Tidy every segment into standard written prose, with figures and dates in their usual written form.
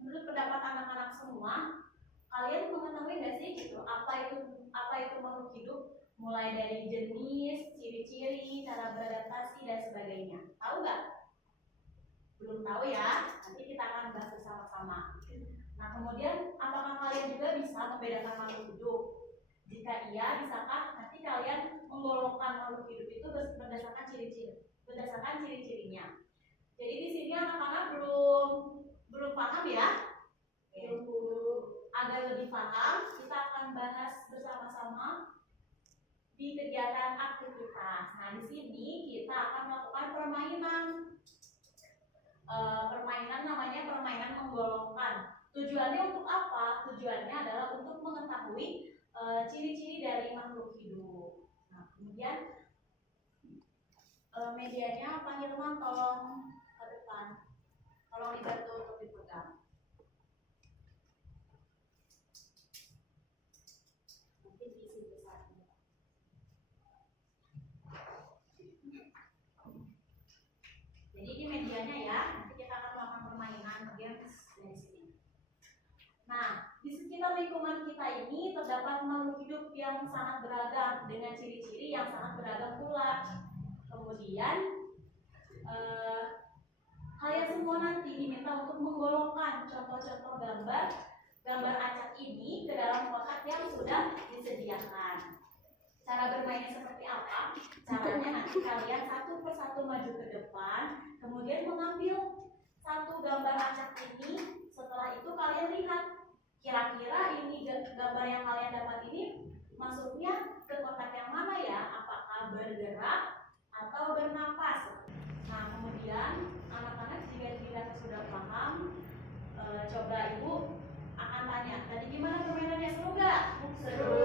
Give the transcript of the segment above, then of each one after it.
menurut pendapat anak-anak semua, kalian mengetahui nggak sih gitu apa itu makhluk hidup, mulai dari jenis, ciri-ciri, cara beradaptasi dan sebagainya? Tahu nggak? Belum tahu ya? Nanti kita akan bahas bersama-sama. Nah, kemudian apakah kalian juga bisa membedakan makhluk hidup? Jika iya, bisakah nanti kalian menggolongkan makhluk hidup itu berdasarkan ciri-cirinya? Jadi di sini anak-anak belum paham ya? Agar lebih paham, kita akan bahas bersama-sama di kegiatan aktivitas. Nah, di sini kita akan melakukan permainan. Permainan namanya permainan menggolongkan. Tujuannya untuk apa? Tujuannya adalah untuk mengetahui ciri-ciri dari makhluk hidup. Nah, kemudian medianya Pak Hilman tolong ke depan, tolong dibantu untuk dipegang. Mungkin diisi besarnya. Jadi ini medianya ya. Nanti kita akan melakukan permainan games dari sini. Nah, di sekitar lingkungan kita ini terdapat makhluk hidup yang sangat beragam dengan ciri-ciri yang sangat beragam pula. Kemudian kalian semua nanti diminta untuk menggolongkan contoh-contoh gambar acak ini ke dalam kotak yang sudah disediakan. Cara bermainnya seperti apa? Caranya nanti kalian satu persatu maju ke depan, kemudian mengambil satu gambar acak ini. Setelah itu kalian lihat kira-kira ini gambar yang kalian dapat ini masuknya ke kotak yang mana ya? Apakah bergerak atau bernapas? Nah, kemudian anak-anak jika sudah paham, coba ibu akan tanya, tadi gimana permainannya, seru nggak? Seru.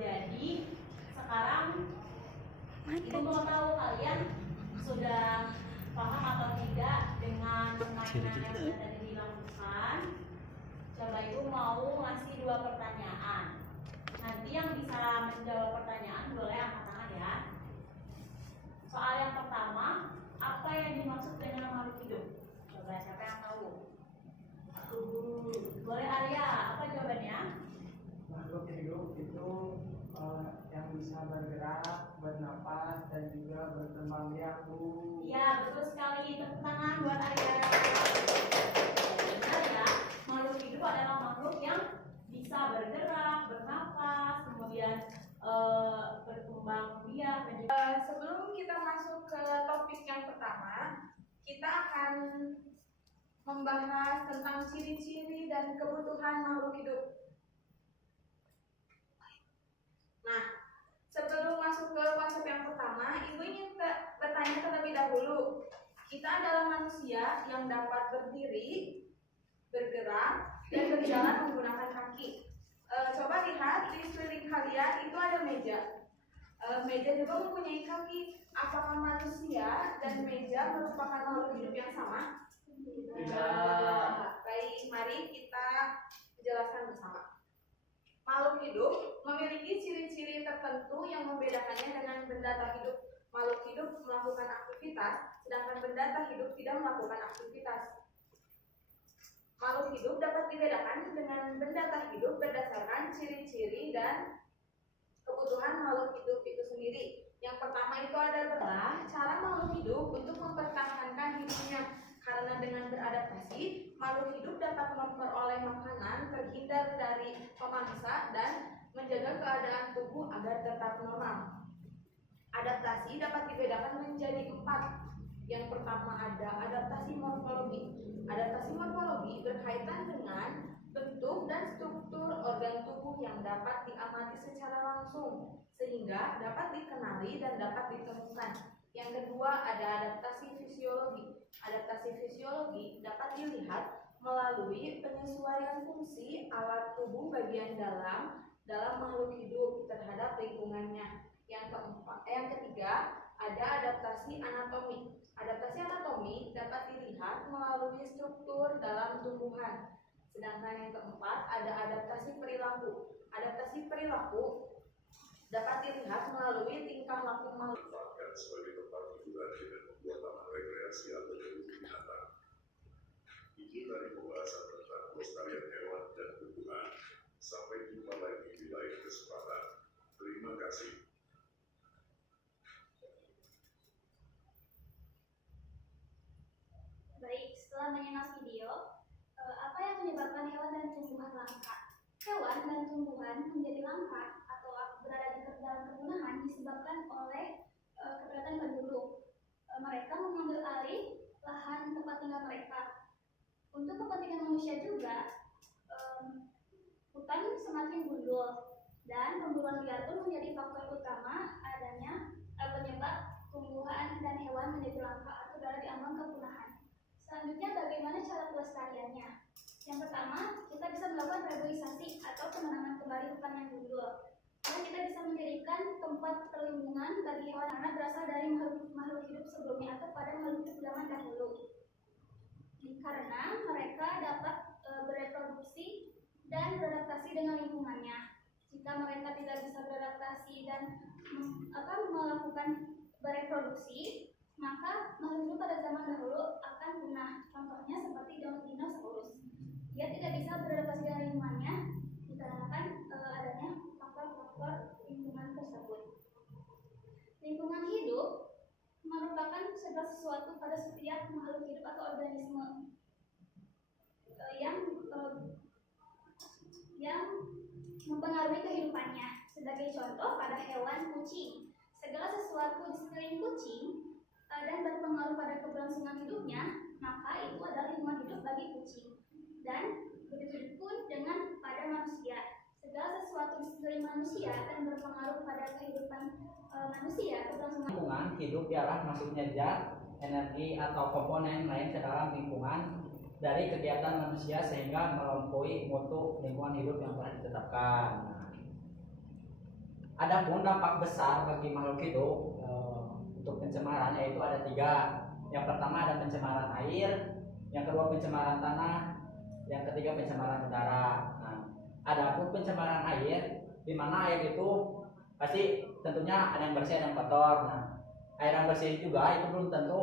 Jadi sekarang ibu mau tahu kalian sudah paham atau tidak dengan permainan yang sudah tadi dilakukan. Coba ibu mau ngasih 2 pertanyaan. Nanti yang bisa menjawab pertanyaan boleh angkat tangan ya. Soal yang pertama, apa yang dimaksud dengan makhluk hidup? Coba siapa yang tahu? Boleh Arya, apa jawabannya? Makhluk hidup itu yang bisa bergerak, bernapas, dan juga berkembang biak, Bu. Iya, betul sekali. Tepuk tangan buat Arya. Benar ya, makhluk hidup adalah makhluk yang bisa bergerak, bernapas, kemudian berkembang biak dan juga. Sebelum kita masuk ke topik yang pertama, kita akan membahas tentang ciri-ciri dan kebutuhan makhluk hidup. Nah, sebelum masuk ke konsep yang pertama, Ibu ingin bertanya terlebih dahulu. Kita adalah manusia yang dapat berdiri, bergerak, dan berjalan menggunakan kaki. Coba lihat di sekeliling kalian itu ada meja. Meja juga mempunyai kaki. Apakah manusia dan meja merupakan makhluk hidup yang sama? Tidak. Baik, mari kita jelaskan bersama. Makhluk hidup memiliki ciri-ciri tertentu yang membedakannya dengan benda tak hidup. Makhluk hidup melakukan aktivitas, sedangkan benda tak hidup tidak melakukan aktivitas. Makhluk hidup dapat dibedakan dengan benda tak hidup berdasarkan ciri-ciri dan kebutuhan makhluk hidup itu sendiri. Yang pertama itu adalah cara makhluk hidup untuk mempertahankan hidupnya. Karena dengan beradaptasi, makhluk hidup dapat memperoleh makanan, terhindar dari pemangsa, dan menjaga keadaan tubuh agar tetap normal. Adaptasi dapat dibedakan menjadi 4. Yang pertama ada adaptasi morfologi. Adaptasi morfologi berkaitan dengan bentuk dan struktur organ tubuh yang dapat diamati secara langsung, sehingga dapat dikenali dan dapat ditemukan. Yang kedua ada adaptasi fisiologi. Adaptasi fisiologi dapat dilihat melalui penyesuaian fungsi alat tubuh bagian dalam makhluk hidup terhadap lingkungannya. Yang ketiga ada adaptasi anatomi. Adaptasi anatomi dapat dilihat melalui struktur dalam tumbuhan. Sedangkan yang keempat ada adaptasi perilaku. Adaptasi perilaku dapat dilihat melalui tingkah laku makhluk. Sebagai tempat hiburan dengan membuat taman rekreasi atau binatang. dari pembahasan tentang pelestarian hewan dan tumbuhan. Sampai jumpa lagi di lain kesempatan. Terima kasih. Baik, setelah menyimak video, apa yang menyebabkan hewan dan tumbuhan langka? Hewan dan tumbuhan menjadi langka atau berada di dalam kepunahan disebabkan oleh kepadatan penduduk. Mereka mengambil alih lahan tempat tinggal mereka. Untuk kepentingan manusia juga, hutan semakin gundul dan pemburuan liar pun menjadi faktor utama adanya penyebab tumbuhan dan hewan menjadi langka atau berada di ambang kepunahan. Selanjutnya, bagaimana cara pelestariannya? Yang pertama, kita bisa melakukan reboisasi atau penanaman kembali hutan yang gundul. Karena kita bisa menjadikan tempat perlindungan bagi hewan karena berasal dari makhluk hidup sebelumnya atau pada makhluk hidup zaman dahulu. Karena mereka dapat bereproduksi dan beradaptasi dengan lingkungannya. Jika mereka tidak bisa beradaptasi dan melakukan bereproduksi, maka makhluk hidup pada zaman dahulu akan punah. Contohnya seperti dinosaurus. Dia tidak bisa beradaptasi dengan lingkungannya dikarenakan adanya faktor-faktor lingkungan tersebut. Lingkungan hidup merupakan segala sesuatu pada setiap makhluk hidup atau organisme yang mempengaruhi kehidupannya. Sebagai contoh, pada hewan kucing, segala sesuatu di sekeliling kucing dan berpengaruh pada keberlangsungan hidupnya, maka itu adalah lingkungan hidup bagi kucing. Dan begitu pun dengan pada manusia, segala sesuatu di sekeliling manusia dan berpengaruh pada kehidupan manusia, keberlangsungan lingkungan hidup ialah masuknya zat, energi atau komponen lain ke dalam lingkungan dari kegiatan manusia sehingga melampaui mutu lingkungan hidup yang telah ditetapkan. Adapun dampak besar bagi makhluk hidup untuk pencemaran yaitu ada 3. Yang pertama ada pencemaran air, yang kedua pencemaran tanah, yang ketiga pencemaran udara. Nah, adapun pencemaran air, di mana air itu pasti tentunya ada yang bersih, ada yang kotor. Nah, air yang bersih juga itu belum tentu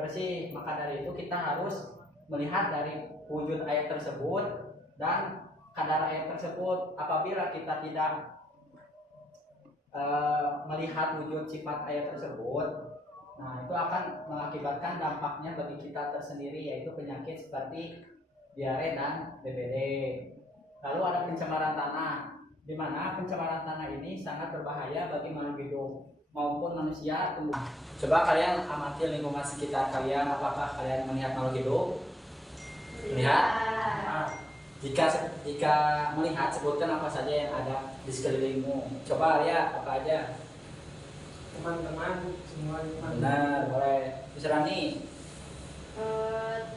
bersih. Maka dari itu kita harus melihat dari wujud air tersebut dan kadar air tersebut. Apabila kita tidak melihat wujud sifat air tersebut, nah itu akan mengakibatkan dampaknya bagi kita tersendiri, yaitu penyakit seperti diare dan DBD. Lalu ada pencemaran tanah, di mana pencemaran tanah ini sangat berbahaya bagi makhluk hidup maupun manusia. Coba kalian amati lingkungan sekitar kalian, apakah kalian melihat makhluk hidup? Melihat? Jika melihat, sebutkan apa saja yang ada di sekelilingmu. Coba lihat apa aja. Teman-teman semua Benar, boleh. Rani.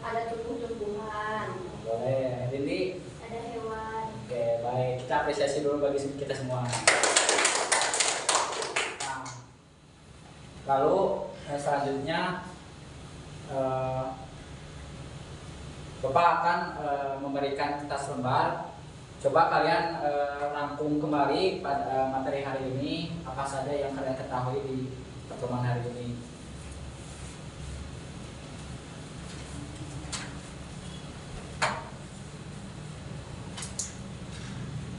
ada tumbuh-tumbuhan, Boleh. Lindi. ada hewan. Oke, baik. Kita apresiasi dulu bagi kita semua. Nah, lalu selanjutnya Bapak akan memberikan tas lembar. Coba kalian rangkum kembali pada materi hari ini, apa saja yang kalian ketahui di pertemuan hari ini.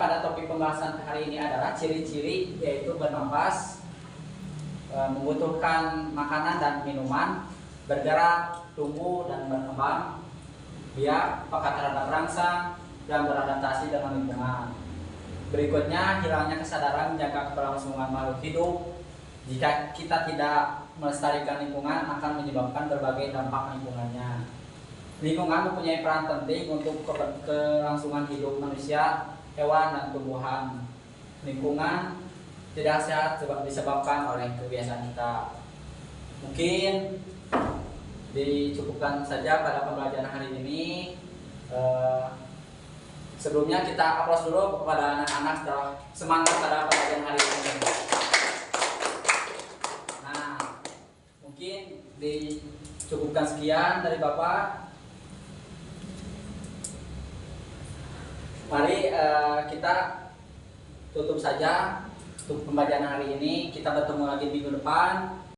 Pada topik pembahasan hari ini adalah ciri-ciri, yaitu bernafas, membutuhkan makanan dan minuman, bergerak, tumbuh dan berkembang, biak, peka terhadap rangsang, dan beradaptasi dengan lingkungan. Berikutnya, hilangnya kesadaran menjaga keberlangsungan makhluk hidup. Jika kita tidak melestarikan lingkungan, akan menyebabkan berbagai dampak lingkungannya. Lingkungan mempunyai peran penting untuk kelangsungan hidup manusia, hewan, dan tumbuhan. Lingkungan tidak sehat disebabkan oleh kebiasaan kita. Mungkin dicukupkan saja pada pembelajaran hari ini. Sebelumnya kita aplaus dulu kepada anak-anak setelah semangat pada pembelajaran hari ini. Nah, mungkin dicukupkan sekian dari Bapak. Mari kita tutup saja untuk pembelajaran hari ini. Kita bertemu lagi minggu depan.